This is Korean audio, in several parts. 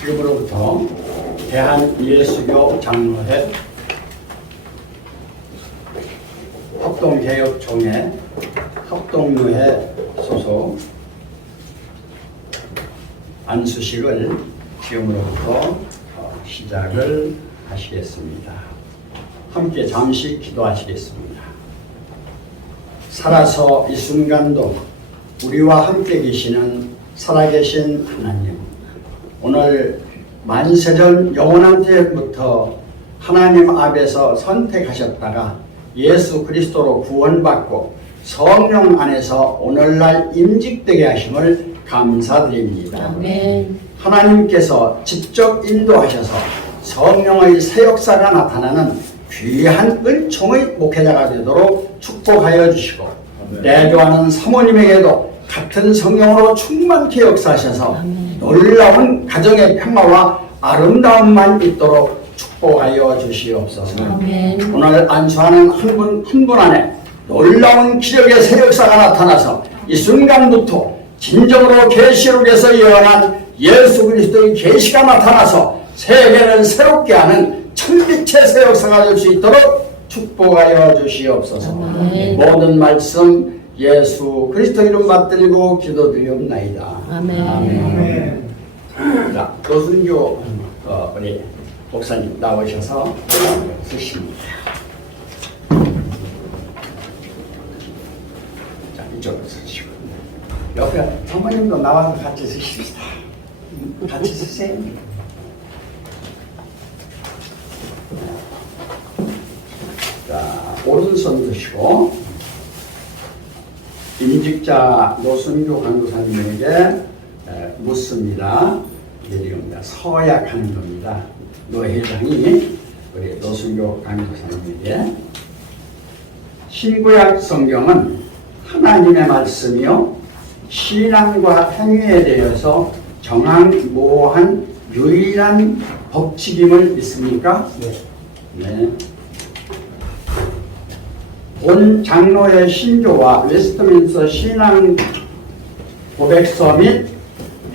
지금으로부터 대한예수교 장로회 합동개혁총회 합동노회 소속 안수식을 지금으로부터 시작을 하시겠습니다. 함께 잠시 기도하시겠습니다. 살아서 이 순간도 우리와 함께 계시는 살아계신 하나님, 오늘 만세전 영원한 때부터 하나님 앞에서 선택하셨다가 예수 그리스도로 구원받고 성령 안에서 오늘날 임직되게 하심을 감사드립니다. 아멘. 하나님께서 직접 인도하셔서 성령의 새 역사가 나타나는 귀한 은총의 목회자가 되도록 축복하여 주시고, 내조하는 사모님에게도 같은 성령으로 충만케 역사하셔서 놀라운 가정의 평화와 아름다움만 있도록 축복하여 주시옵소서. 아멘. 오늘 안수하는 한 분 안에 놀라운 기적의 새 역사가 나타나서 이 순간부터 진정으로 계시록에서 예언한 예수 그리스도의 계시가 나타나서 세계를 새롭게 하는 천빛의 새 역사가 될 수 있도록 축복하여 주시옵소서. 아멘. 모든 말씀 예수 그리스도 이름 받들고 기도드리옵나이다. 아멘. 아멘. 자, 노순교 우리 목사님 나오셔서 쓰십니다. 자, 이쪽으로 쓰시고 옆에 사모님도 나와서 같이 쓰십시다. 같이 쓰세요. 자, 오른손 드시고 임직자 노순교 강도사님에게 묻습니다. 내려옵니다. 서약하는 겁니다. 노 회장이 우리 노순교 강도사님에게, 신구약 성경은 하나님의 말씀이요 신앙과 행위에 대해서 정황모호한 유일한 법칙임을 믿습니까? 네. 본 장로의 신조와 웨스트민스터 신앙 고백서 및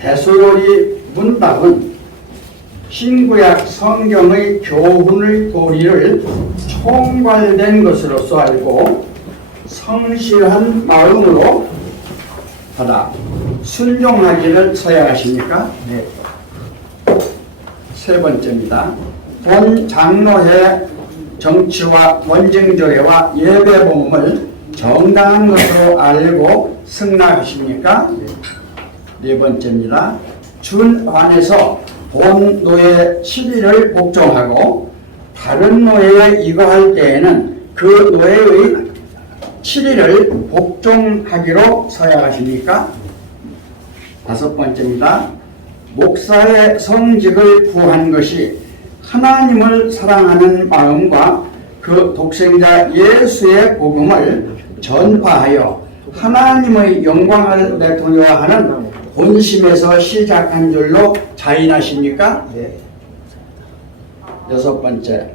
대소요리 문답은 신구약 성경의 교훈의 도리를 총괄된 것으로서 알고 성실한 마음으로 받아 순종하기를 서약하십니까? 네. 세 번째입니다. 본 장로의 정치와 원정조례와 예배복음을 정당한 것으로 알고 승낙하십니까? 네 번째입니다. 준안에서 본 노예 7일을 복종하고 다른 노예에 이거할 때에는 그 노예의 7일을 복종하기로 서약하십니까? 다섯 번째입니다. 목사의 성직을 구한 것이 하나님을 사랑하는 마음과 그 독생자 예수의 복음을 전파하여 하나님의 영광을 내토려야 하는 본심에서 시작한 줄로 자인하십니까? 네. 여섯 번째,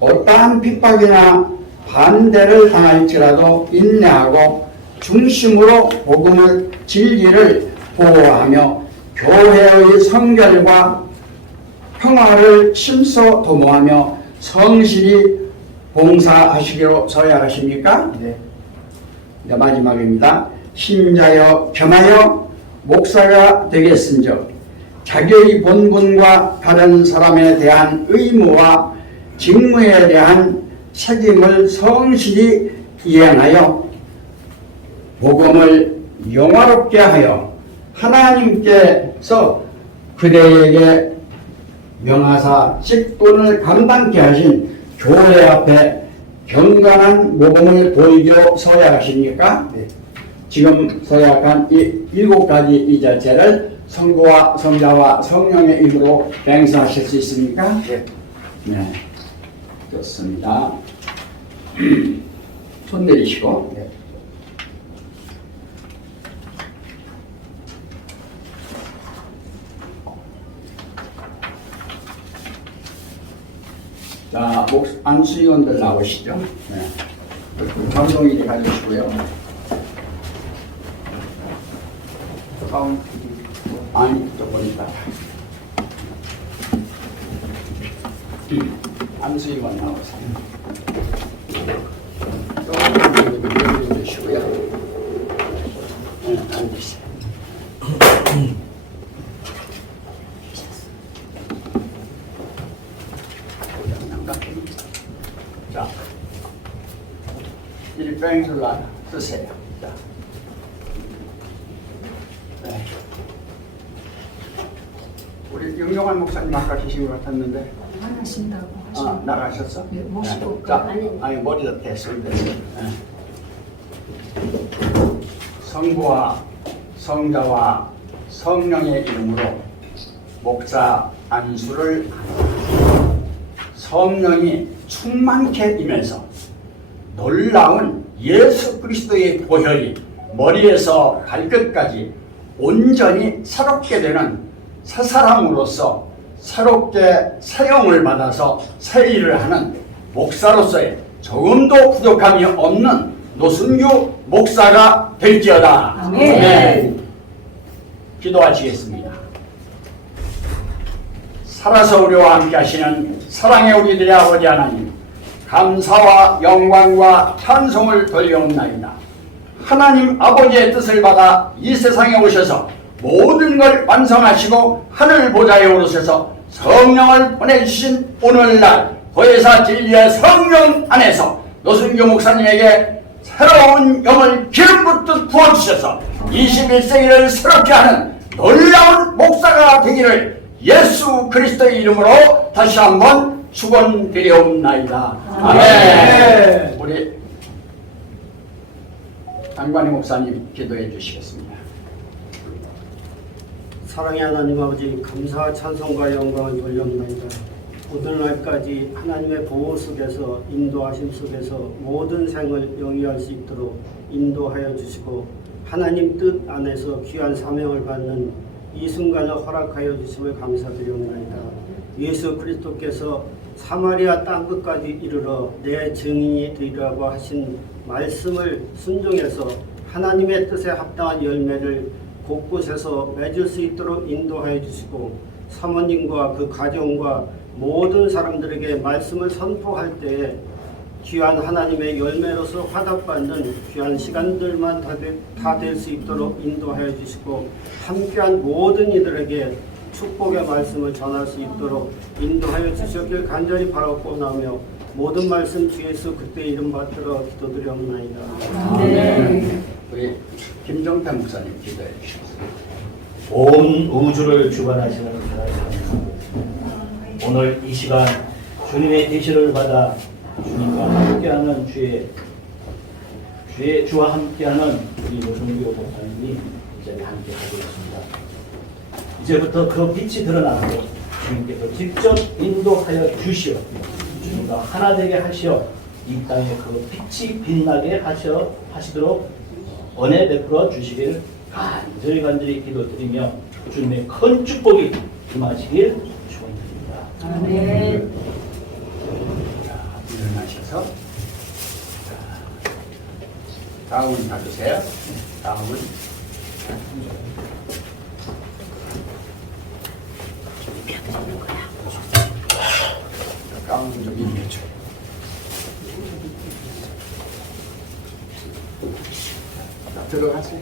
어떠한 핍박이나 반대를 당할지라도 인내하고 중심으로 복음을 진리를 보호하며 교회의 성결과 평화를 심서 도모하며 성실히 봉사하시기로 서약하십니까? 네. 네, 마지막입니다. 신자여 겸하여 목사가 되겠은즉 자기의 본분과 다른 사람에 대한 의무와 직무에 대한 책임을 성실히 이행하여 복음을 영화롭게 하여 하나님께서 그대에게 명하사 직분을 감당케 하신 교회 앞에 경건한 모범을 보이기로 서약하십니까? 네. 지금 서약한 이 7가지 이절체를 성부와 성자와 성령의 이름으로 맹세하실 수 있습니까? 네. 네. 좋습니다. 손 내리시고. 네. 자, 안수위원들 나오시죠. 네. 감독님이 가주시고요. 아니, 조금 있다. 안수위원 나오세요. 조금 주시고요. 네, 앉으세요. 자, 일병술로 쓰세요. 자. 네. 우리 윤용환 목사님 아까 계신 것 같았는데. 나가신다고 하시는. 나가셨어? 네, 모시고. 네. 자, 아니 머리가 됐어. 네. 성부와 성자와 성령의 이름으로 목사 안수를 합니다. 성령이 충만케 임해서 놀라운 예수 그리스도의 보혈이 머리에서 발끝까지 온전히 새롭게 되는 새 사람으로서 새롭게 사용을 받아서 새 일을 하는 목사로서의 조금도 부족함이 없는 노순규 목사가 될지어다. 아멘. 기도하시겠습니다. 살아서 우리와 함께 하시는 사랑의 우리들의 아버지 하나님, 감사와 영광과 찬송을 돌려옵나이다. 하나님 아버지의 뜻을 받아 이 세상에 오셔서 모든 걸 완성하시고 하늘 보좌에 오르셔서 성령을 보내주신 오늘날 보혜사 진리의 성령 안에서 노순규 목사님에게 새로운 영을 기름 붓듯 부어주셔서 21세기를 새롭게 하는 놀라운 목사가 되기를 예수 그리스도의 이름으로 다시 한번 축원드리옵나이다. 아멘. 우리 안관희 목사님 기도해 주시겠습니다. 사랑의 하나님 아버지, 감사와 찬송과 영광을 돌려옵나이다. 오늘날까지 하나님의 보호 속에서 인도하심 속에서 모든 생을 영위할 수 있도록 인도하여 주시고 하나님 뜻 안에서 귀한 사명을 받는 이 순간을 허락하여 주심을 감사드리옵나이다. 예수 그리스도께서 사마리아 땅끝까지 이르러 내 증인이 되리라고 하신 말씀을 순종해서 하나님의 뜻에 합당한 열매를 곳곳에서 맺을 수 있도록 인도하여 주시고 사모님과 그 가정과 모든 사람들에게 말씀을 선포할 때에 귀한 하나님의 열매로서 화답받는 귀한 시간들만 다 될 수 있도록 인도하여 주시고 함께한 모든 이들에게 축복의 말씀을 전할 수 있도록 인도하여 주셨길 간절히 바라고나며 모든 말씀 주 예수 그때 이름 받들어 기도드리옵나이다. 아멘. 우리 김정태 목사님 기도해 주시겠습니다. 온 우주를 주관하시는 하나님, 오늘 이 시간 주님의 계시를 받아 주님과 함께하는 주와 함께하는 우리 노순규 목사님이 이 자리에 함께하고 있습니다. 이제부터 그 빛이 드러나고 주님께서 직접 인도하여 주시어 주님과 하나 되게 하시어 이 땅에 그 빛이 빛나게 하시도록 은혜 베풀어 주시길 간절히 기도드리며 주님의 큰 축복이 임하시길 축원드립니다. 아멘. 자, 일어나셔서 다음은 봐주세요. 다음은 가운 좀 입혀줘. 들어가세요.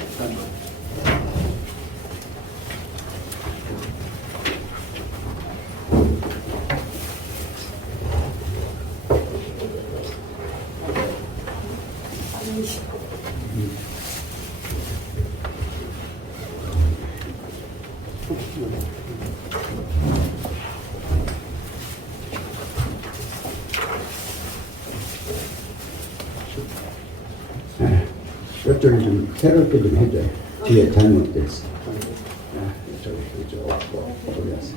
이쪽을 좀 새롭게 좀 해줘요. 뒤에 잘못됐어. 이쪽으로 올려서.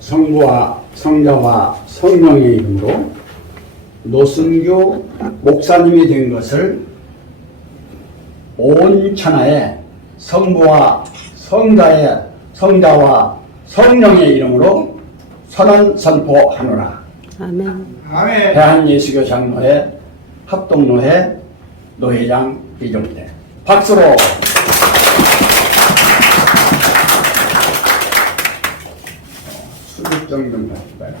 성부와 성자와 성령의 이름으로 노순규 목사님이 된 것을 온 천하에 성부와 성자와 성령의 이름으로 선언 선포하노라. 아멘. 대한예수교 장로회 합동노회 노회장 이종대 박수로. 수급증 좀 가져봐요.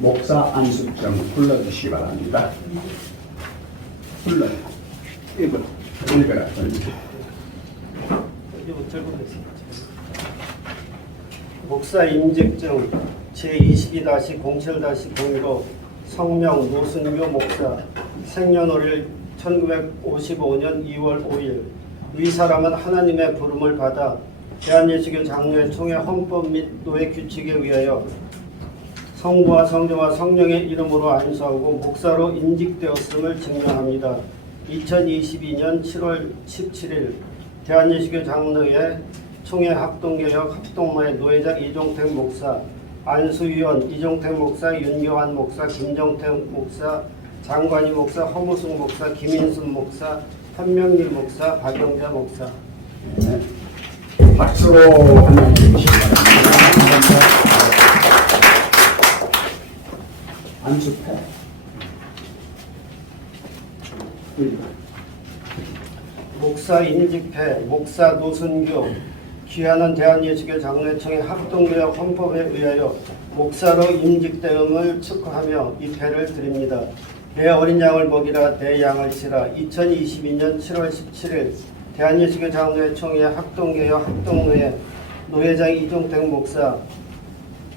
목사 안수증 불러주시기 바랍니다. 불러요. 읽어라. 목사 임직증 제22-07-02로 성명 노순교 목사, 생년월일 1955년 2월 5일. 이 사람은 하나님의 부름을 받아 대한예수교 장로회 총회 헌법 및 노회 규칙에 의하여 성부와 성자와 성령의 이름으로 안수하고 목사로 임직되었음을 증명합니다. 2022년 7월 17일 대한예수교 장로회 총회 합동개혁 합동노회 노회장 이종택 목사, 안수위원 이종택 목사, 윤교환 목사, 김정택 목사, 장관희 목사, 허무숙 목사, 김인순 목사, 현명길 목사, 박영자 목사. 네. 박수로 환영해 주시기 바랍니다. 안수패. 목사 임직패, 목사 노순교, 귀하는 대한예수교 장로회총회 합동개혁 헌법에 의하여 목사로 임직됨을 축하하며 이 패를 드립니다. 내 어린 양을 먹이라 내 양을 치라. 2022년 7월 17일 대한예수교 장로회총회 합동개혁 합동노회 노회장 이종택 목사,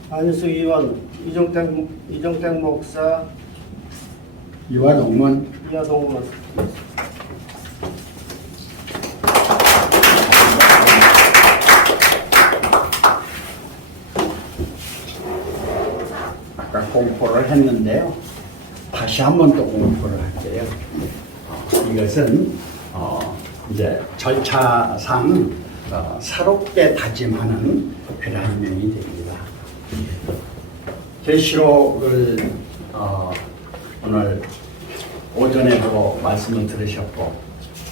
안수위원 이종택 목사, 이화동문. 이하동문. 아까 공포를 했는데요. 다시 한 번 또 공포를 할게요. 이것은 이제 절차상 새롭게 다짐하는 배란명이 됩니다. 계시록을 오늘 오전에도 말씀을 들으셨고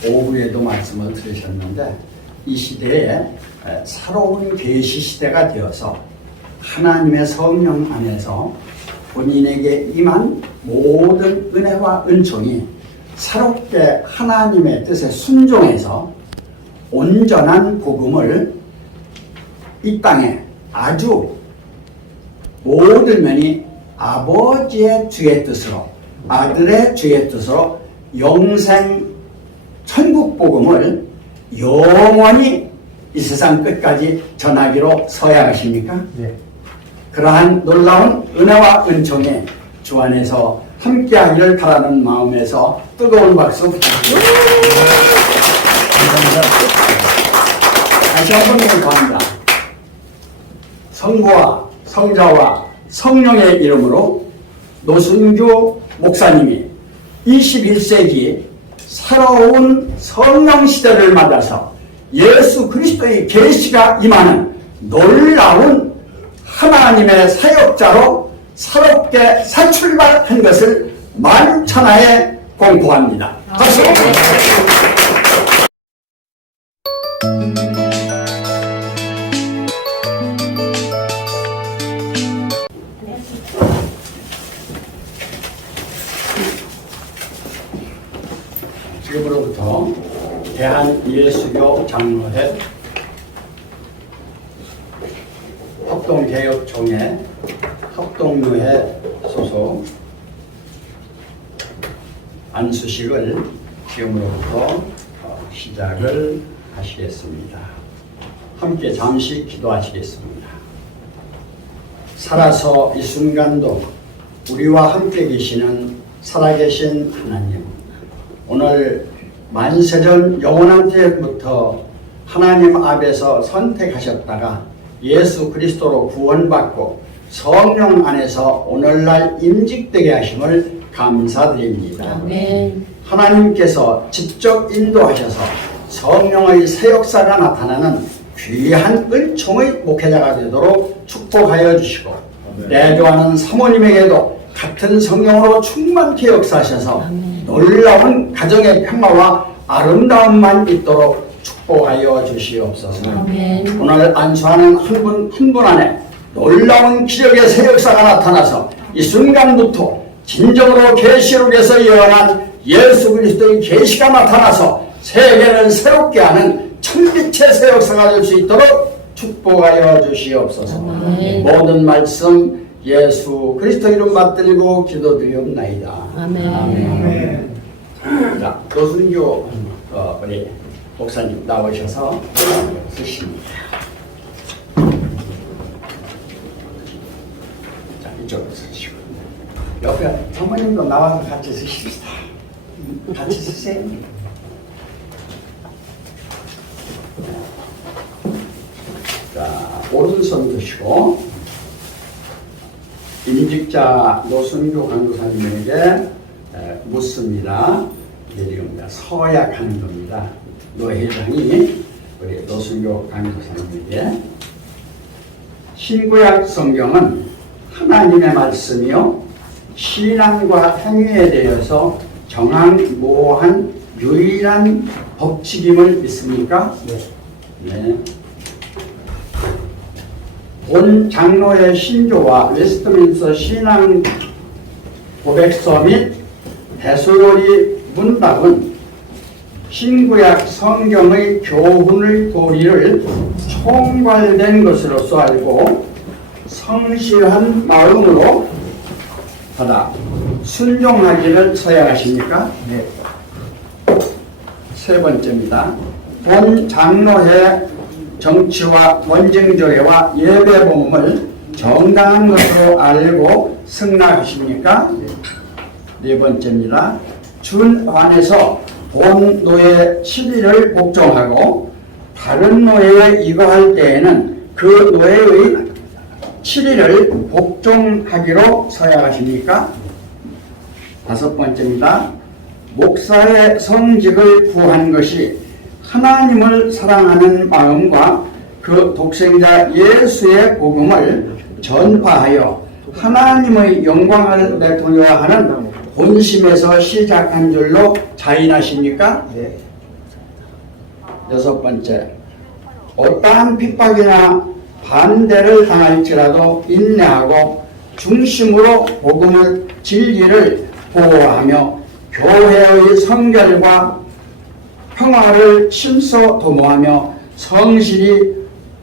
오후에도 말씀을 들으셨는데 이 시대에 새로운 계시 시대가 되어서 하나님의 성령 안에서 본인에게 임한 모든 은혜와 은총이 새롭게 하나님의 뜻에 순종해서 온전한 복음을 이 땅에 아주 모든 면이 아버지의 주의 뜻으로 아들의 주의 뜻으로 영생 천국 복음을 영원히 이 세상 끝까지 전하기로 서약하십니까? 네. 그러한 놀라운 은혜와 은총에 주 안에서 함께하기를 바라는 마음에서 뜨거운 박수 부탁드립니다. 감사합니다. 다시 한 번 감사합니다. 성부와 성자와 성령의 이름으로 노순교 목사님이 21세기 새로운 성령 시대를 맞아서 예수 그리스도의 계시가 임하는 놀라운 하나님의 사역자로 새롭게 새 출발한 것을 만천하에 공포합니다. 박수! 지금으로부터 대한예수교 장로회 합동개혁총회 합동노회 소속 안수식을 지금으로부터 시작을 하시겠습니다. 함께 잠시 기도하시겠습니다. 살아서 이 순간도 우리와 함께 계시는 살아계신 하나님, 오늘 만세전 영원한 때부터 하나님 앞에서 선택하셨다가 예수 그리스도로 구원받고 성령 안에서 오늘날 임직되게 하심을 감사드립니다. 아멘. 하나님께서 직접 인도하셔서 성령의 새 역사가 나타나는 귀한 은총의 목회자가 되도록 축복하여 주시고 내조하는 사모님에게도 같은 성령으로 충만케 역사하셔서 놀라운 가정의 평화와 아름다움만 있도록 축복하여 주시옵소서. 아멘. 오늘 안수하는 한 분 한 분 안에 놀라운 기적의 새 역사가 나타나서 이 순간부터 진정으로 계시록에서 예언한 예수 그리스도의 계시가 나타나서 세계를 새롭게 하는 천빛의 새 역사가 될 수 있도록 축복하여 주시옵소서. 모든 말씀 예수 그리스도 이름 받들고 기도드리옵나이다. 아멘. 자, 노순교 우리 목사님 나오셔서 쓰십니다. 자, 이쪽으로 쓰시고 옆에 사모님도 나와서 같이 쓰십시다. 같이 쓰세요. 자, 오른손 드시고 임직자 노순교 강도사님에게 묻습니다. 이게 지금 서약하는 겁니다. 노 회장이 우리 노순교 강도사님에게 신구약 성경은 하나님의 말씀이요 신앙과 행위에 대해서 정황모호한 유일한 법칙임을 믿습니까? 네. 본 장로의 신조와 웨스트민스터 신앙 고백서 및 대소요리 문답은 신구약 성경의 교훈의 도리를 총괄된 것으로서 알고 성실한 마음으로 받아 순종하기를 서약하십니까? 네. 세 번째입니다. 본 장로의 정치와 원증조례와 예배봉을 정당한 것으로 알고 승낙하십니까? 네 번째입니다. 준안에서 본 노예 7일을 복종하고 다른 노예에 이거할 때에는 그 노예의 7일을 복종하기로 서약하십니까? 다섯 번째입니다. 목사의 성직을 구한 것이 하나님을 사랑하는 마음과 그 독생자 예수의 복음을 전파하여 하나님의 영광을 내돌려야 하는 본심에서 시작한 줄로 자인하십니까? 네. 여섯 번째, 어떠한 핍박이나 반대를 당할지라도 인내하고 중심으로 복음을 진리를 보호하며 교회의 성결과 평화를 신소 도모하며 성실히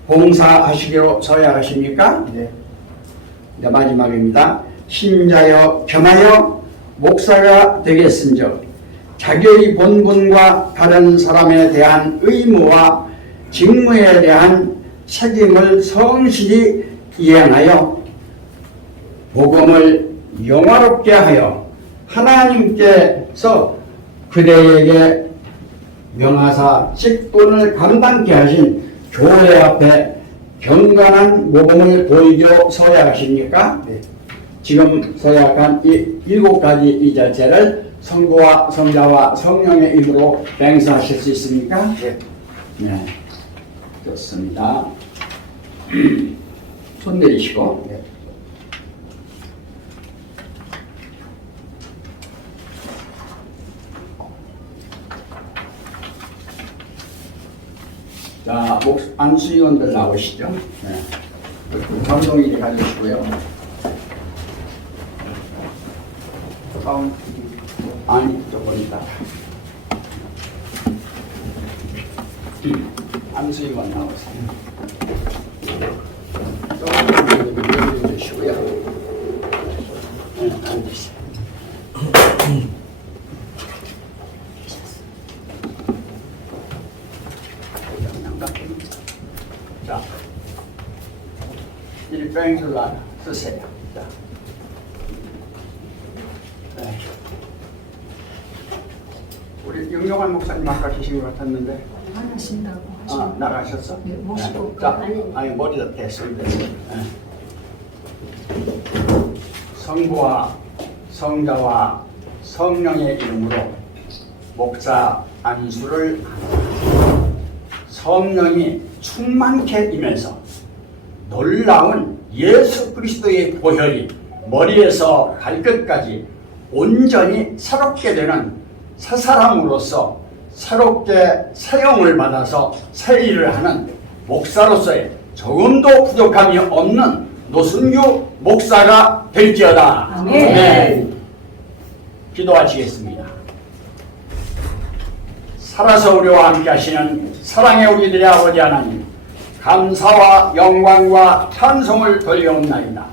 봉사하시기로 서약하십니까? 네. 네, 마지막입니다. 신자여 겸하여 목사가 되겠은즉 자기의 본분과 다른 사람에 대한 의무와 직무에 대한 책임을 성실히 이행하여 복음을 영화롭게 하여 하나님께서 그대에게 명하사 직분을 감당케 하신 교회 앞에 경건한 모범을 보이기로 서약하십니까? 네. 지금 서약한 이 7가지 이자체를 성부와 성자와 성령의 이름으로 맹세하실 수 있습니까? 네. 네. 좋습니다. 손 내리시고. 네. 자, 안수위원들 나오시죠. 네. 감독님이 가주시고요. 아니, 조금 있다가. 안수위원 나오세요. 조금 내려주시고요. 앉으세요. 자, 일병술로 하나 쓰세요. 자. 네. 우리 윤용환 목사님 아까 계신 것 같았는데. 하신다고 하시고. 아, 나가셨어? 네, 모시고. 네. 자, 아니 머리가 됐어요. 네. 성부와 성자와 성령의 이름으로 목사 안수를 성령이 충만케 임해서 놀라운 예수 그리스도의 보혈이 머리에서 발끝까지 온전히 새롭게 되는 새 사람으로서 새롭게 사용을 받아서 새 일을 하는 목사로서의 조금도 부족함이 없는 노순규 목사가 될지어다. 아멘. 기도하시겠습니다. 살아서 우리와 함께 하시는 사랑의 우리들의 아버지 하나님, 감사와 영광과 찬송을 돌려옵나이다.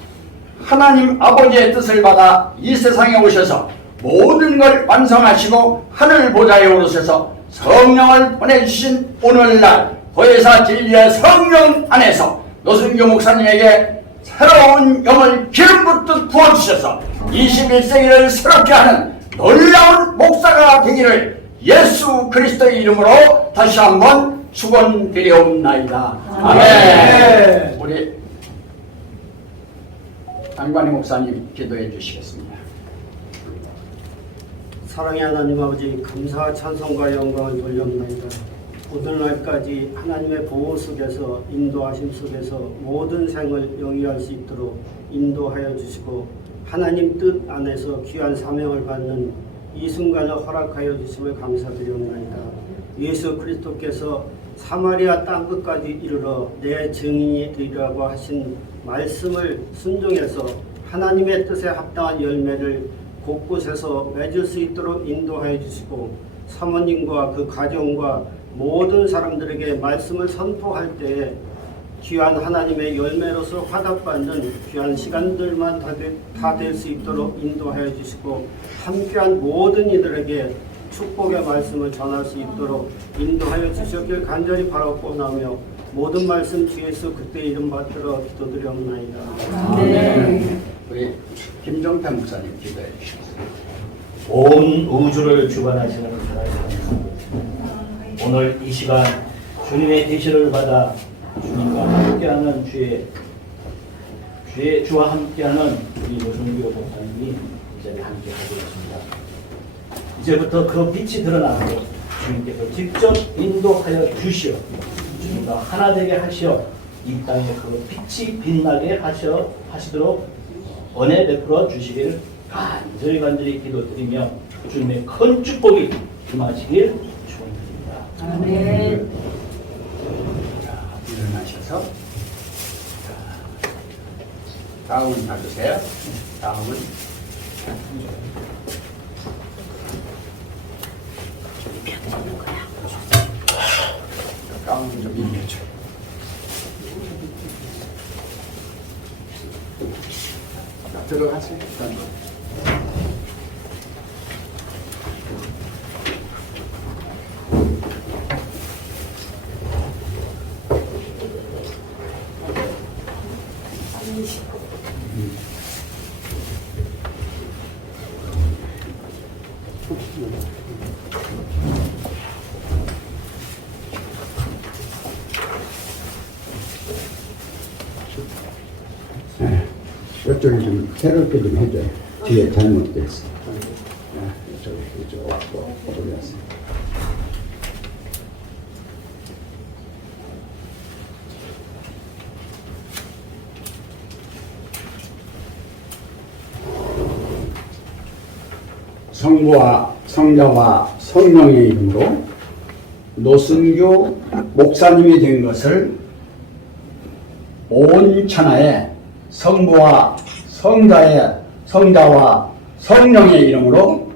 하나님 아버지의 뜻을 받아 이 세상에 오셔서 모든 걸 완성하시고 하늘 보좌에 오르셔서 성령을 보내주신 오늘날 보혜사 진리의 성령 안에서 노순규 목사님에게 새로운 영을 기름 붓듯 부어주셔서 21세기를 새롭게 하는 놀라운 목사가 되기를 예수 그리스도의 이름으로 다시 한번 축원드리옵나이다. 아멘. 우리 안관희 목사님 기도해 주시겠습니다. 사랑의 하나님 아버지, 감사와 찬송과 영광을 돌려옵나이다. 오늘날까지 하나님의 보호 속에서 인도하심 속에서 모든 생을 영위할 수 있도록 인도하여 주시고 하나님 뜻 안에서 귀한 사명을 받는 이 순간을 허락하여 주심을 감사드리옵나이다. 예수 그리스도께서 사마리아 땅끝까지 이르러 내 증인이 되리라고 하신 말씀을 순종해서 하나님의 뜻에 합당한 열매를 곳곳에서 맺을 수 있도록 인도하여 주시고 사모님과 그 가정과 모든 사람들에게 말씀을 선포할 때에 귀한 하나님의 열매로서 화답받는 귀한 시간들만 다 될 수 있도록 인도하여 주시고 함께한 모든 이들에게 축복의 말씀을 전할 수 있도록 인도하여 주셨길 간절히 바라고나며 모든 말씀 주 예수 그때 이름 받들어 기도드리옵나이다. 아멘. 우리 김정태 목사님 기도해 주시겠습니다. 온 우주를 주관하시는 하나님, 오늘 이 시간 주님의 계시를 받아 주님과 함께하는 주와 함께하는 우리 노순규 목사님이 이 자리에 함께하고 있습니다. 이제부터 그 빛이 드러나고 주님께서 직접 인도하여 주시어 주님과 하나 되게 하시어 이 땅에 그 빛이 빛나게 하시도록 은혜 베풀어 주시길 간절히 기도드리며 주님의 큰 축복이 임하시길 축원드립니다. 아멘. 자, 일어나셔서 다음 봐주세요. 다음은 가운 좀 입혀줘. 들어가세요. 일단. 이쪽이 좀 새롭게 좀 해줘요. 뒤에 잘못됐어. 이쪽 왔고 올렸어. 성부와 성자와 성령의 이름으로 노순규 목사님이 된 것을 온 천하에 성부와 성자와 성령의 이름으로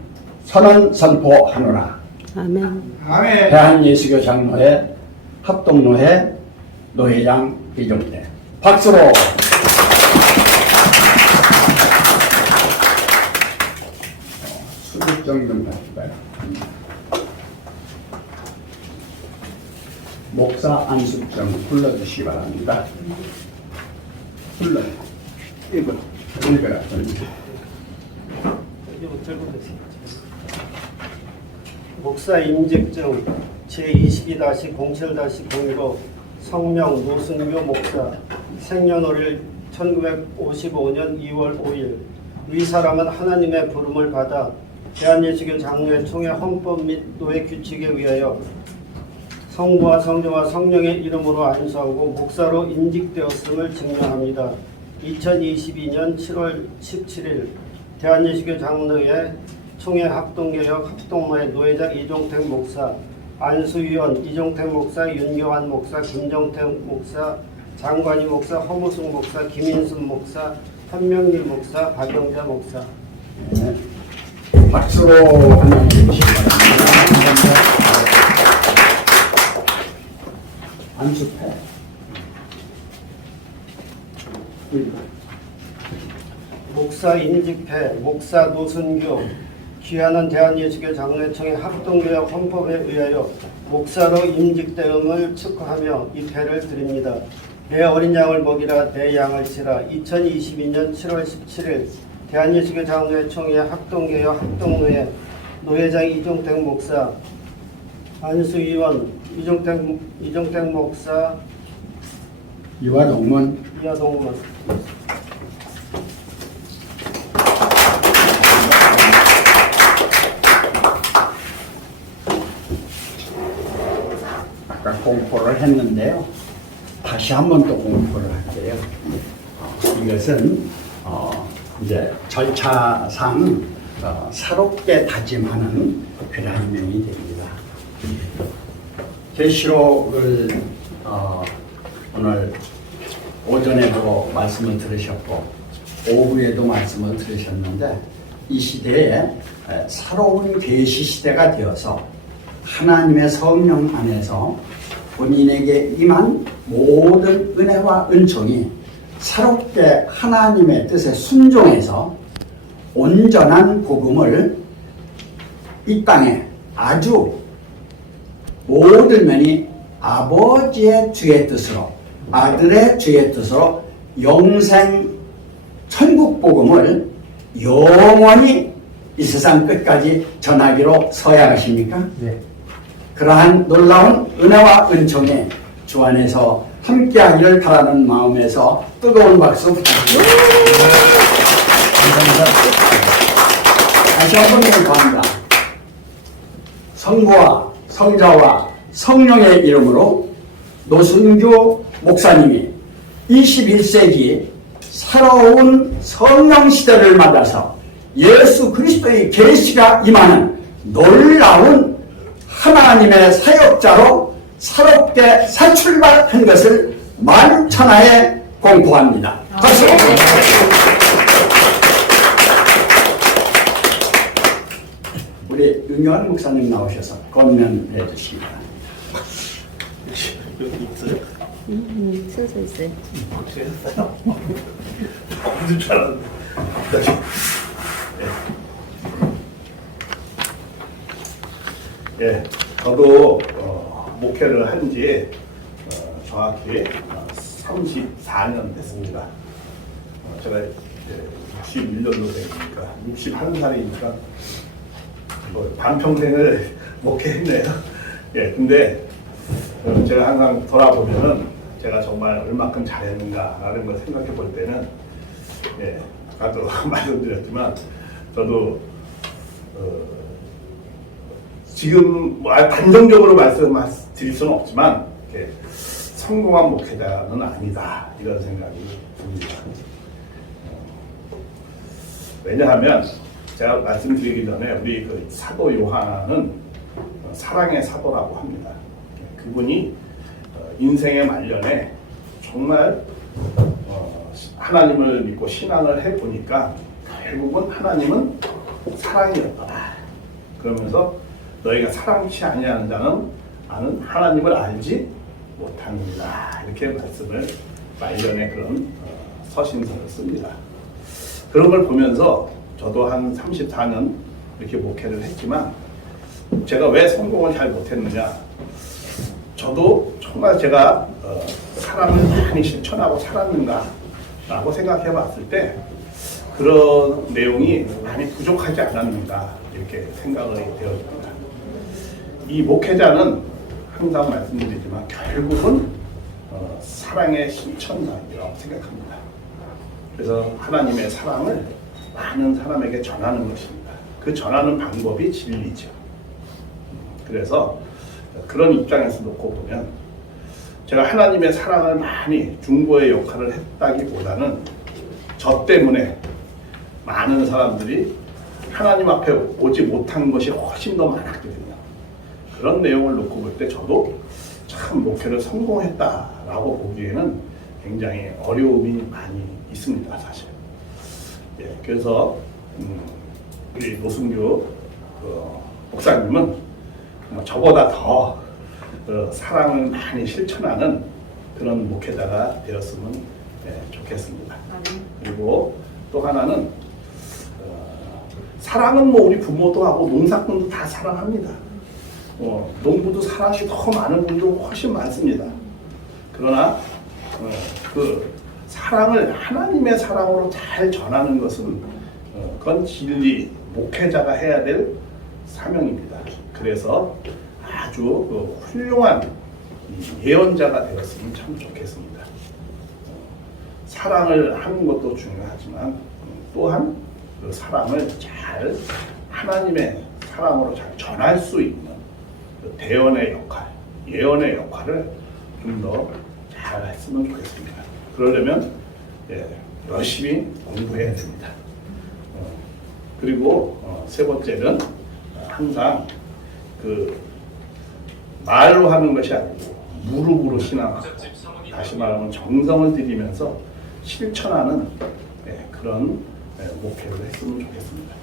선언 선포하노라. 아멘. 대한예수교 장로회 합동노회 노회장 이종대 박수로. 수습정 좀 하실까요? 목사 안수정 불러주시기 바랍니다. 불러요. 읽어라. 목사 임직증 제22-07-02로 성명 노순규 목사, 생년월일 1955년 2월 5일. 위 사람은 하나님의 부름을 받아 대한예수교 장로회 총회 헌법 및 노회 규칙에 의하여 성부와 성자와 성령의 이름으로 안수하고 목사로 인직되었음을 증명합니다. 2022년 7월 17일 대한예수교 장로회 총회 합동개혁 합동모의 노회장 이종택 목사, 안수위원 이종택 목사, 윤교환 목사, 김정택 목사, 장관희 목사, 허무숙 목사, 김인순 목사, 현명길 목사, 박영자 목사. 네. 박수로 환영해 주시기 바랍니다. 안수패. 목사 임직회, 목사 노순교, 귀하는 대한예수교 장로회총회 합동개혁 헌법에 의하여 목사로 임직됨을 축하하며 입회를 드립니다. 내 어린 양을 먹이라 내 양을 치라. 2022년 7월 17일 대한예수교 장로회총회 합동개혁 합동노회 노회장 이종택 목사, 안수위원 이종택 목사, 이화동문. 이하동문. 아까 공포를 했는데요. 다시 한 번 또 공포를 할게요. 이것은 이제 절차상 새롭게 다짐하는 그러한 면이 됩니다. 계시록을 오늘 오전에도 말씀을 들으셨고 오후에도 말씀을 들으셨는데 이 시대에 새로운 계시 시대가 되어서 하나님의 성령 안에서 본인에게 임한 모든 은혜와 은총이 새롭게 하나님의 뜻에 순종해서 온전한 복음을 이 땅에 아주 모든 면이 아버지의 주의 뜻으로 아들의 주의 뜻으로 영생 천국 복음을 영원히 이 세상 끝까지 전하기로 서약하십니까? 네. 그러한 놀라운 은혜와 은총에 주 안에서 함께하기를 바라는 마음에서 뜨거운 박수 부탁드립니다. 감사합니다. 다시 한 번 감사합니다. 성부와 성자와 성령의 이름으로 노순교 목사님이 21세기 새로운 성령 시대를 맞아서 예수 그리스도의 계시가 임하는 놀라운 하나님의 사역자로 새롭게 새 출발한 것을 만천하에 공포합니다. 박수! 우리 윤여한 목사님 나오셔서 권면해 주시기 바랍니다. 여기 있어요? 써져 있어요. 박수했어요. 없는 줄 알았는데. 예, 저도 목회를 한 지 정확히 34년 됐습니다. 제가 61년도생이니까 61살이니까 반평생을 목회했네요. 예, 근데 제가 항상 돌아보면은 제가 정말 얼마큼 잘했는가라는 걸 생각해 볼 때는, 예, 아까도 말씀드렸지만 저도 지금 뭐 단정적으로 말씀드릴 수는 없지만 이렇게 성공한 목회자는 아니다 이런 생각이 듭니다. 왜냐하면 제가 말씀드리기 전에 우리 그 사도 요한은 사랑의 사도라고 합니다. 그분이 인생의 말년에 정말 하나님을 믿고 신앙을 해보니까 결국은 하나님은 사랑이었다. 그러면서 너희가 사랑치 아니하는 자는 나는 하나님을 알지 못하느니라. 이렇게 말씀을 말년에 그런 서신서를 씁니다. 그런 걸 보면서 저도 한 34년 이렇게 목회를 했지만 제가 왜 성공을 잘 못했느냐, 저도 정말 제가 사랑을 많이 실천하고 살았는가 라고 생각해 봤을 때 그런 내용이 많이 부족하지 않았는가 이렇게 생각을 되어집니다. 이 목회자는 항상 말씀드리지만 결국은 사랑의 실천이라고 생각합니다. 그래서 하나님의 사랑을 많은 사람에게 전하는 것입니다. 그 전하는 방법이 진리죠. 그래서 그런 입장에서 놓고 보면 제가 하나님의 사랑을 많이 중보의 역할을 했다기보다는 저 때문에 많은 사람들이 하나님 앞에 오지 못한 것이 훨씬 더 많았거든요. 그런 내용을 놓고 볼 때 저도 참 목회를 성공했다라고 보기에는 굉장히 어려움이 많이 있습니다, 사실. 예, 그래서 우리 노승규 목사님은 저보다 더 사랑을 많이 실천하는 그런 목회자가 되었으면 좋겠습니다. 그리고 또 하나는 사랑은 뭐 우리 부모도 하고 농사꾼도 다 사랑합니다. 농부도 사랑이 더 많은 분도 훨씬 많습니다. 그러나 그 사랑을 하나님의 사랑으로 잘 전하는 것은 그건 진리, 목회자가 해야 될 사명입니다. 그래서 아주 훌륭한 예언자가 되었으면 참 좋겠습니다. 사랑을 하는 것도 중요하지만 또한 그 사랑을 잘 하나님의 사랑으로 잘 전할 수 있는 그 대언의 역할, 예언의 역할을 좀 더 잘 했으면 좋겠습니다. 그러려면 열심히 공부해야 됩니다. 그리고 세 번째는 항상 그 말로 하는 것이 아니고 무릎으로 신앙, 다시 말하면 정성을 들이면서 실천하는 그런 목회를 했으면 좋겠습니다.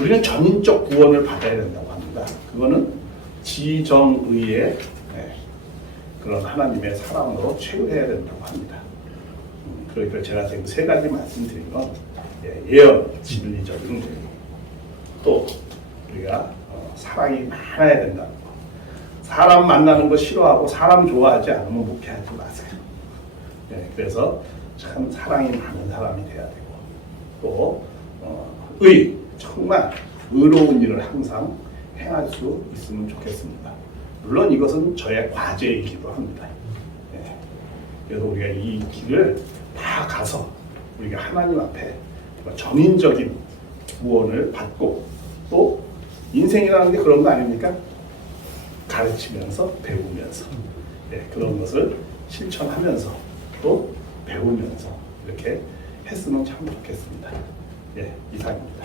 우리는 전인적 구원을 받아야 된다고 합니다. 그거는 지정의의 그런 하나님의 사랑으로 채워야 된다고 합니다. 그러니까 제가 지금 세 가지 말씀드린 건 예언, 진리적인 또 우리가 사랑이 많아야 된다는 거. 사람 만나는 거 싫어하고 사람 좋아하지 않으면 목회하지 마세요. 그래서 참 사랑이 많은 사람이 돼야 되고 또 정말 의로운 일을 항상 행할 수 있으면 좋겠습니다. 물론 이것은 저의 과제이기도 합니다. 그래서 우리가 이 길을 다 가서 우리가 하나님 앞에 전인적인 구원을 받고 또 인생이라는 게 그런 거 아닙니까? 가르치면서 배우면서 그런 것을 실천하면서 또 배우면서 이렇게 했으면 참 좋겠습니다. 이상입니다.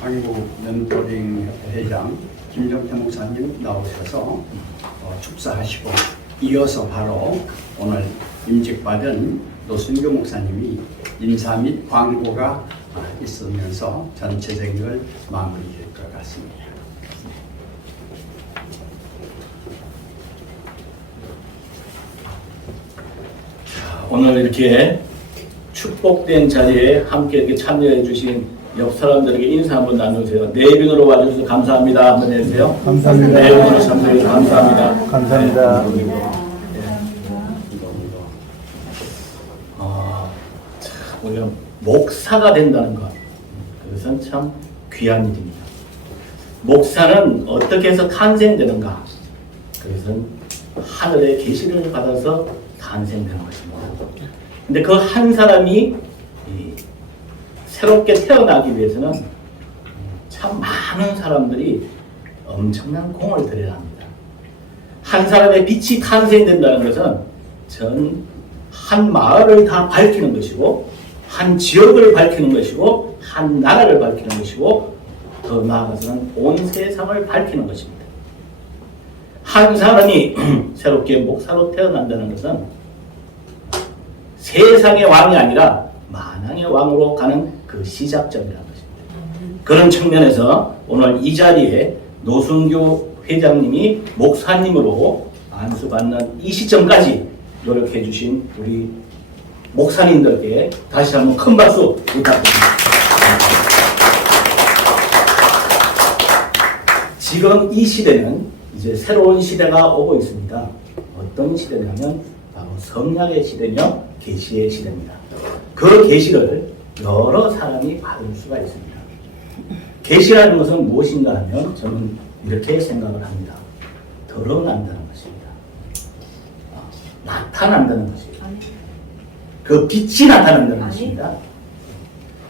한국 멘토링 회장 김정태 목사님 나오셔서 축사하시고 이어서 바로 오늘 임직받은 노순교 목사님이 인사 및 광고가 있으면서 전체적인 걸 마무리할 것 같습니다. 오늘 이렇게 축복된 자리에 함께 이렇게 참여해 주신 옆 사람들에게 인사 한번 나누세요. 내빈으로 와주셔서 감사합니다. 한번 해주세요. 감사합니다. 내빈으로 참여해 감사합니다. 감사합니다. 우리가 목사가 된다는 것, 그것은 참 귀한 일입니다. 목사는 어떻게 해서 탄생되는가? 그것은 하늘의 계시를 받아서 탄생되는 것입니다. 근데 그 한 사람이 새롭게 태어나기 위해서는 참 많은 사람들이 엄청난 공을 들여야 합니다. 한 사람의 빛이 탄생된다는 것은 전 한 마을을 다 밝히는 것이고 한 지역을 밝히는 것이고 한 나라를 밝히는 것이고 더 나아가서는 온 세상을 밝히는 것입니다. 한 사람이 새롭게 목사로 태어난다는 것은 세상의 왕이 아니라 만왕의 왕으로 가는 그 시작점이라는 것입니다. 그런 측면에서 오늘 이 자리에 노순교 회장님이 목사님으로 안수받는 이 시점까지 노력해 주신 우리 목사님들께 다시 한번 큰 박수 부탁드립니다. 지금 이 시대는 이제 새로운 시대가 오고 있습니다. 어떤 시대냐면 바로 성령의 시대며 계시의 시대입니다. 그 계시를 여러 사람이 받을 수가 있습니다. 계시라는 것은 무엇인가 하면 저는 이렇게 생각을 합니다. 드러난다는 것입니다. 나타난다는 것입니다. 그 빛이 나타난다는 것입니다.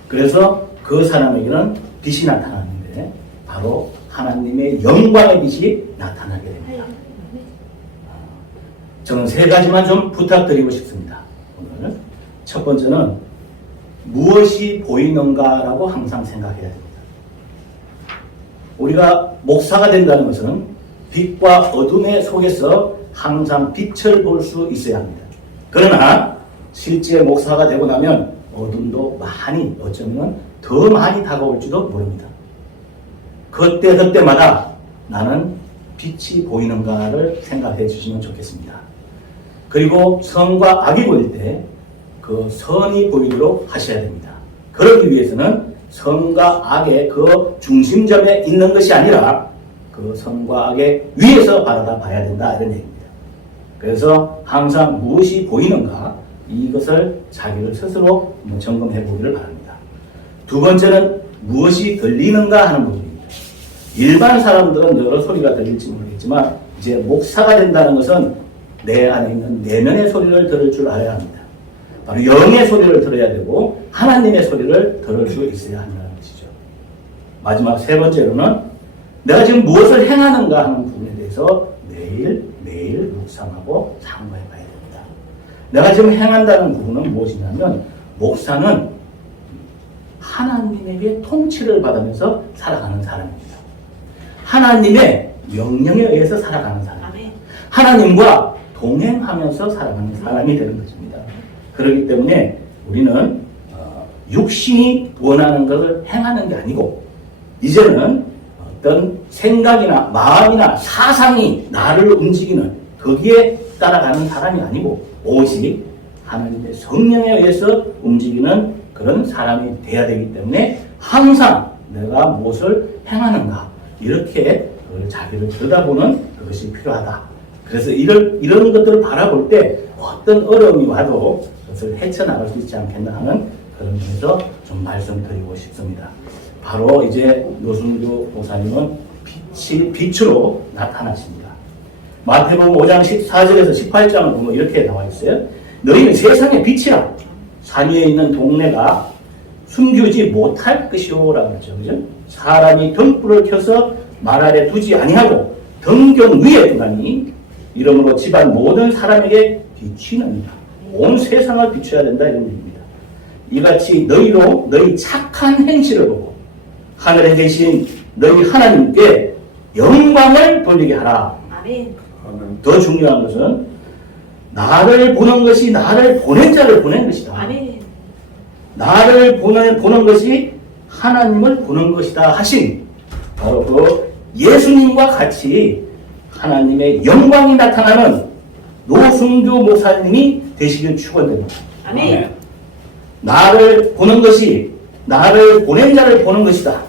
그래서 그 사람에게는 빛이 나타나는데 바로 하나님의 영광의 빛이 나타나게 됩니다. 저는 세 가지만 좀 부탁드리고 싶습니다. 오늘 첫 번째는 무엇이 보이는가라고 항상 생각해야 됩니다. 우리가 목사가 된다는 것은 빛과 어둠의 속에서 항상 빛을 볼 수 있어야 합니다. 그러나 실제 목사가 되고 나면 어둠도 많이, 어쩌면 더 많이 다가올지도 모릅니다. 그때마다 나는 빛이 보이는가를 생각해 주시면 좋겠습니다. 그리고 선과 악이 보일 때 그 선이 보이도록 하셔야 됩니다. 그러기 위해서는 선과 악의 그 중심점에 있는 것이 아니라 그 선과 악의 위에서 바라다 봐야 된다, 이런 얘기입니다. 그래서 항상 무엇이 보이는가, 이것을 자기를 스스로 점검해 보기를 바랍니다. 두 번째는 무엇이 들리는가 하는 부분입니다. 일반 사람들은 여러 소리가 들릴지 모르겠지만 이제 목사가 된다는 것은 내 안에 있는 내면의 소리를 들을 줄 알아야 합니다. 바로 영의 소리를 들어야 되고 하나님의 소리를 들을 수 있어야 한다는 것이죠. 마지막 세 번째로는 내가 지금 무엇을 행하는가 하는 부분에 대해서 매일 묵상하고 상고해 봐야 됩니다. 내가 지금 행한다는 부분은 무엇이냐면 목사는 하나님에게 통치를 받으면서 살아가는 사람입니다. 하나님의 명령에 의해서 살아가는 사람. 하나님과 동행하면서 살아가는 사람이 되는 것입니다. 그렇기 때문에 우리는 육신이 원하는 것을 행하는 게 아니고 이제는 어떤 생각이나 마음이나 사상이 나를 움직이는 거기에 따라가는 사람이 아니고 오직 하나님의 성령에 의해서 움직이는 그런 사람이 돼야 되기 때문에 항상 내가 무엇을 행하는가 이렇게 자기를 들여다보는 그것이 필요하다. 그래서 이런 것들을 바라볼 때 어떤 어려움이 와도 그것을 헤쳐나갈 수 있지 않겠나 하는 그런 면에서 좀 말씀드리고 싶습니다. 바로 이제 노순규 목사님은 빛으로 나타나십니다. 마태복음 5장 14절에서 18장을 보면 이렇게 나와 있어요. 너희는 세상의 빛이라. 산 위에 있는 동네가 숨기지 못할 것이오라고 하죠. 그죠? 사람이 등불을 켜서 말 아래 두지 아니하고 등경 위에 두나니 이러므로 집안 모든 사람에게 비치는다. 온 세상을 비춰야 된다, 이런 얘기입니다. 이같이 너희로 너희 착한 행실을 보고 하늘에 계신 너희 하나님께 영광을 돌리게 하라. 아멘. 더 중요한 것은 나를 보는 것이 나를 보낸 자를 보낸 것이다. 아멘. 나를 보는 것이 하나님을 보는 것이다 하신 바로 그 예수님과 같이 하나님의 영광이 나타나는 노순규 목사님이 되시길 축원드립니다. 아멘. 나를 보는 것이 나를 보낸 자를 보는 것이다.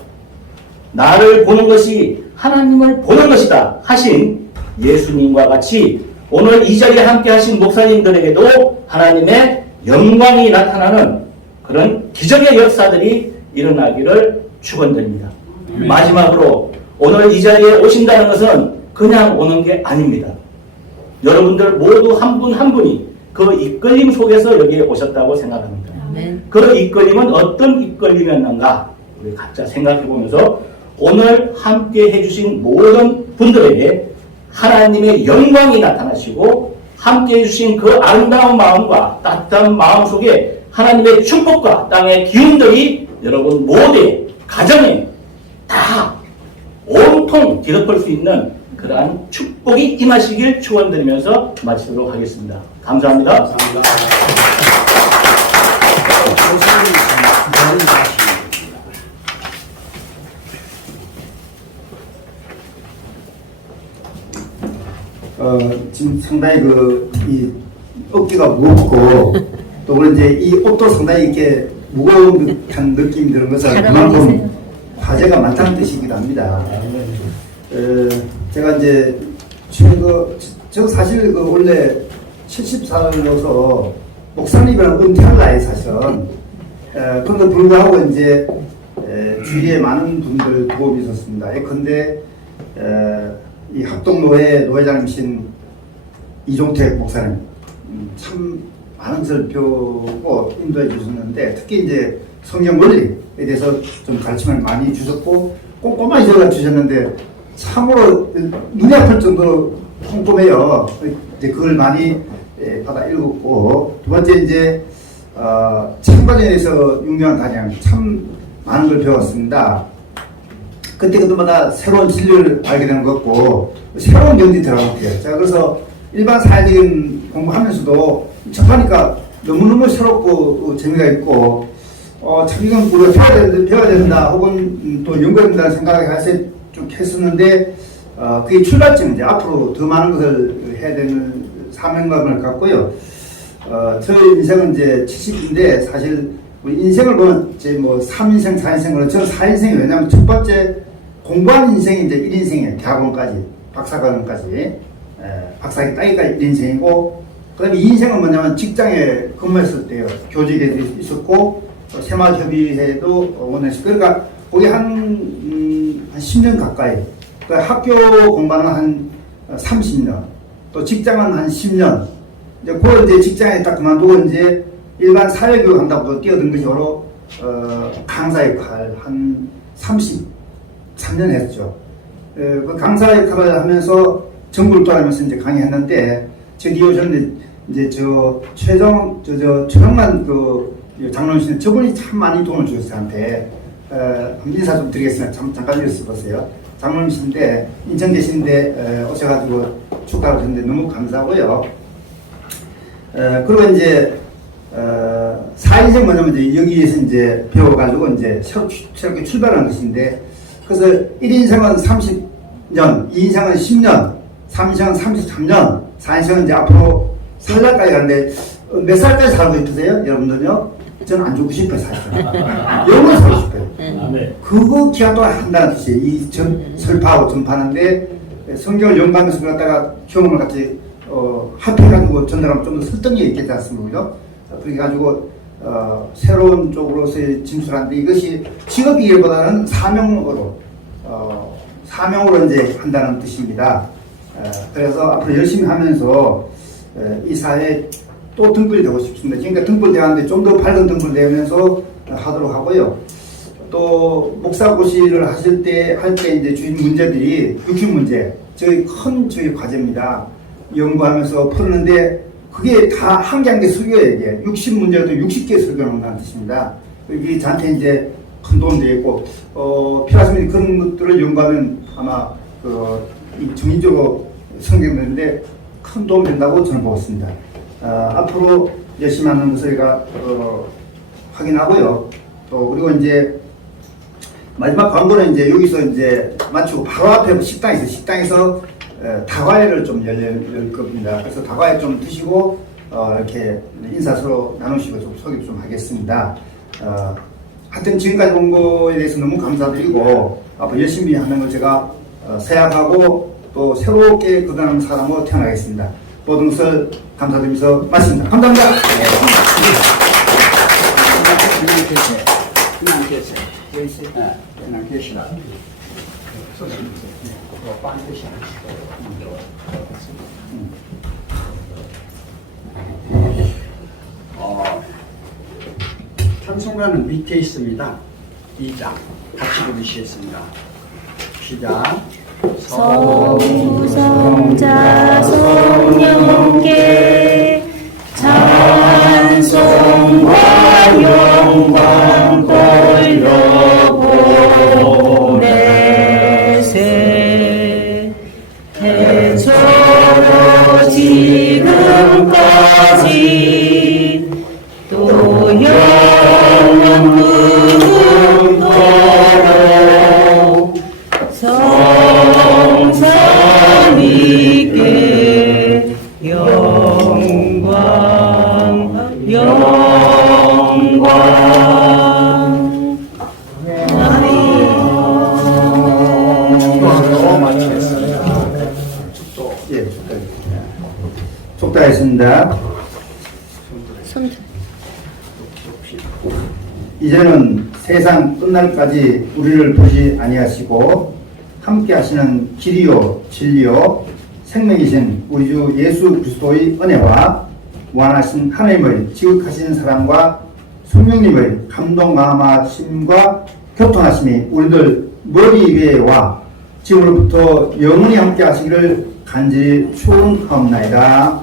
나를 보는 것이 하나님을 보는 것이다 하신 예수님과 같이 오늘 이 자리에 함께 하신 목사님들에게도 하나님의 영광이 나타나는 그런 기적의 역사들이 일어나기를 축원드립니다. 마지막으로 오늘 이 자리에 오신다는 것은 그냥 오는 게 아닙니다. 여러분들 모두 한 분 한 분이 그 이끌림 속에서 여기에 오셨다고 생각합니다. 아멘. 그 이끌림은 어떤 이끌림이었는가 우리 각자 생각해 보면서 오늘 함께 해주신 모든 분들에게 하나님의 영광이 나타나시고 함께 해주신 그 아름다운 마음과 따뜻한 마음 속에 하나님의 축복과 땅의 기운들이 여러분 모두의 가정에 다 온통 뒤덮을 수 있는 그러한 축복이 임하시길 축원드리면서 마치도록 하겠습니다. 감사합니다. 지금 상당히 이 어깨가 무겁고 또 그런데 이 옷도 상당히 이렇게 무거운 듯한 느낌이 드는 것은 그만큼 화제가 많다는 뜻이기도 합니다. 제가 이제 저 사실 원래 70살로서 목사님이랑 은퇴할 나이 사실은 그런데 불구하고 이제 주위에 많은 분들 도움이 있었습니다. 예컨대 이 합동노회 노회장이신 이종택 목사님 참 많은 것을 배우고 인도해 주셨는데 특히 이제 성경 원리에 대해서 좀 가르침을 많이 주셨고 꼼꼼하게 적어 주셨는데 참으로 눈이 아플 정도로 꼼꼼해요. 이제 그걸 많이 받아 읽었고, 두 번째 이제 참관연에서 유명한 단양 참 많은 걸 배웠습니다. 그때마다 새로운 진리를 알게 되는 것 같고 새로운 연이 들어갔대요. 제가 그래서 일반 사회적인 공부하면서도 접하니까 너무너무 새롭고 재미가 있고 참 이건 우리가 배워야 된다 혹은 또 연구해야 된다는 생각을 할때 좀 했었는데 그게 출발점인데 앞으로 더 많은 것을 해야 되는 사명감을 갖고요. 저희 인생은 이제 70인데 사실 우리 인생을 보면 이제 뭐 3인생, 4인생으로 저는 4인생이 왜냐하면 첫 번째 공부하는 인생이 이제 1인생이에요. 대학원까지, 박사과정까지, 박사학위 따기까지 1인생이고, 그 다음에 2인생은 뭐냐면 직장에 근무했을 때요. 교직에 있었고, 새마을협의회도 원했어요. 그러니까 거기 한 10년 가까이, 그 학교 공부는 한 30년, 또 직장은 한 10년, 이제 그걸 이제 직장에 딱 그만두고 이제 일반 사회교육 한다고 뛰어든 것이 바로 강사 역할 한 33년 했죠. 그 강사 역할을 하면서 전국을 돌아다니면서 이제 강의했는데 저기 오셨는데 이제 최정만 그 장로님이신데 저분이 참 많이 도움을 주셨어요. 저한테 인사 좀 드리겠습니다. 잠깐 읽어보세요. 장로님이신데 인천 계신데 오셔가지고 축하를 하셨는데 너무 감사하고요. 그리고 이제 4인생 뭐냐면 이제 여기에서 이제 배워가지고 이제 새롭게 출발하는 것인데, 그래서 1인생은 30년, 2인생은 10년, 3인생은 33년, 4인생은 이제 앞으로 살날까지 가는데 몇 살까지 살고 싶으세요? 여러분들요? 저는 안 죽고 싶어요, 사실. 영원히 살고 싶어요. 그거 기한 동안 한다는 뜻이에요. 이 설파하고 전파하는데 성경을 연구하면서 그러다가 경험을 같이 합해가지고 전달하면 좀 더 설득력이 있겠지 않습니까? 그래가지고 새로운 쪽으로서의 진출하는데 이것이 직업이기보다는 사명으로 이제 한다는 뜻입니다. 그래서 앞으로 열심히 하면서 이 사회에 또 등불이 되고 싶습니다. 그러니까 등불 되었는데 좀 더 밝은 등불 되면서 하도록 하고요. 또 목사고시를 하실 때 이제 주신 문제들이 60문제, 저희 과제입니다. 연구하면서 푸는데 그게 다 한 개 한 개 설교예요. 이게 60문제도 60개 설교를 한다는 뜻입니다. 이게 저한테 이제 큰 도움이 되겠고, 필요하시면 그런 것들을 연구하면 아마 정의적으로 성경되는데 큰 도움이 된다고 저는 보고 있습니다. 앞으로 열심히 하는 것을 제가 확인하고요. 또 그리고 이제 마지막 광고는 이제 여기서 이제 마치고 바로 앞에 식당이 있어요. 식당에서 다과회를 좀 열 겁니다. 그래서 다과회 좀 드시고 이렇게 인사 서로 나누시고 좀 소개 좀 하겠습니다. 하여튼 지금까지 온 거에 대해서 너무 감사드리고 앞으로 열심히 하는 걸 제가 생각하고 또 새롭게 거듭나는 사람으로 태어나겠습니다. 모든 것을 감사드리면서 마칩니다. 감사합니다. 그냥 계세요. 그냥 계시라. 찬송가는 밑에 있습니다. 2장 같이 부르시겠습니다. 시작. 성자 성령께 찬송과 영광 돌려보내세. 태초로 지금까지 또 영원 무궁토록 성삼위께 영광 축도하겠습니다. 이제는 세상 끝날까지 우리를 보지 아니하시고 함께 하시는 길이요 진리요 생명이신 우리 주 예수 그리스도의 은혜와 무한하신 하나님의 지극하신 사랑과 성령님의 감동 마음하심과 교통하심이 우리들 머리 위에와 지금부터 영원히 함께 하시기를 간절히 축원하옵나이다.